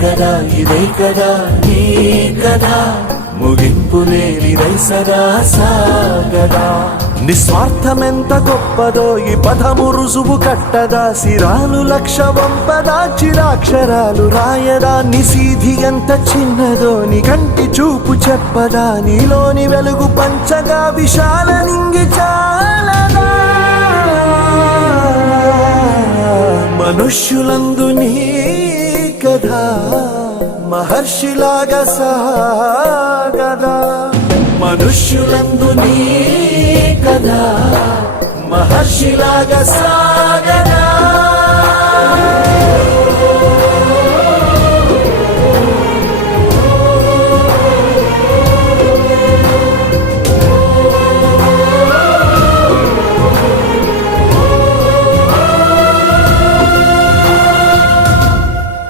కదా ఇదే కదా నీ కదా ముగింపు లేనిదై సదా సాగదా నిస్వార్థమెంత గొప్పదో ఈ పదము రుజువు కట్టదా సిరాలు లక్ష వంపదా చిరాక్షరాలు రాయదా నిసీధి ఎంత చిన్నదో నీ కంటి చూపు చెప్పదా నీలోని వెలుగు పంచగా విశాల నింగి చాలదా మనుష్యులందు నీ కథ మహర్షిలాగా సాగదా మనుష్యులందు నీ కథ మహర్షిలాగా సాగదా